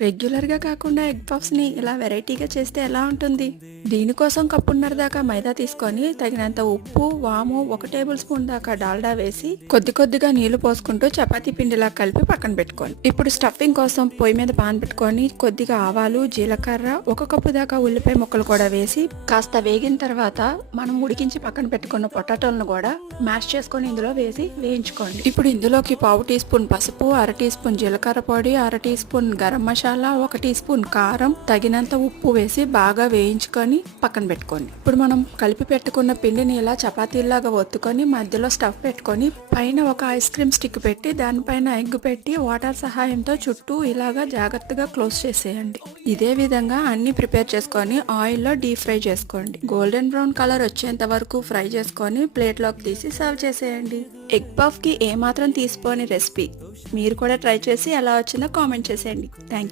రెగ్యులర్‌గా కాకుండా ఎగ్ పఫ్స్‌ని ఇలా వెరైటీగా చేస్తే ఎలా ఉంటుంది? దీనికోసం కప్పున్నర దాకా మైదా తీసుకొని, తగినంత ఉప్పు, వాము, 1 టేబుల్ స్పూన్ దాకా డాల్డా వేసి, కొద్ది కొద్దిగా నీళ్లు పోసుకుంటూ చపాతీ పిండిలా కలిపి పక్కన పెట్టుకోండి. ఇప్పుడు స్టఫింగ్ కోసం పొయ్యి మీద పాన్ పెట్టుకొని, కొద్దిగా ఆవాలు, జీలకర్ర, 1 కప్పు దాకా ఉల్లిపాయ ముక్కలు కూడా వేసి, కాస్త వేగిన తర్వాత మనం ఉడికించి పక్కన పెట్టుకున్న పొటాటోలను కూడా మ్యాష్ చేసుకొని ఇందులో వేసి వేయించుకోండి. ఇప్పుడు ఇందులోకి పావు టీ స్పూన్ పసుపు, అర టీ స్పూన్ జీలకర్ర పొడి, అర teaspoon garam masala, 1 teaspoon కారం, తగినంత ఉప్పు వేసి బాగా వేయించుకొని పక్కన పెట్టుకోండి. ఇప్పుడు మనం కలిపి పెట్టుకున్న పిండిని ఇలా చపాతీలాగా ఒత్తుకొని మధ్యలో స్టఫ్ పెట్టుకొని పైన ఒక ఐస్ క్రీమ్ స్టిక్ పెట్టి దానిపైన ఎగ్ పెట్టి వాటర్ సహాయంతో చుట్టూ ఇలాగా జాగ్రత్తగా క్లోజ్ చేసేయండి. ఇదే విధంగా అన్ని ప్రిపేర్ చేసుకొని ఆయిల్లో డీప్ ఫ్రై చేసుకోండి. గోల్డెన్ బ్రౌన్ కలర్ వచ్చేంత వరకు ఫ్రై చేసుకొని ప్లేట్లోకి తీసి సర్వ్ చేసేయండి. ఎగ్ పఫ్ కి ఏమాత్రం తీసిపోని రెసిపీ. మీరు కూడా ట్రై చేసి ఎలా వచ్చిందో కామెంట్ చేసేయండి. Thank you.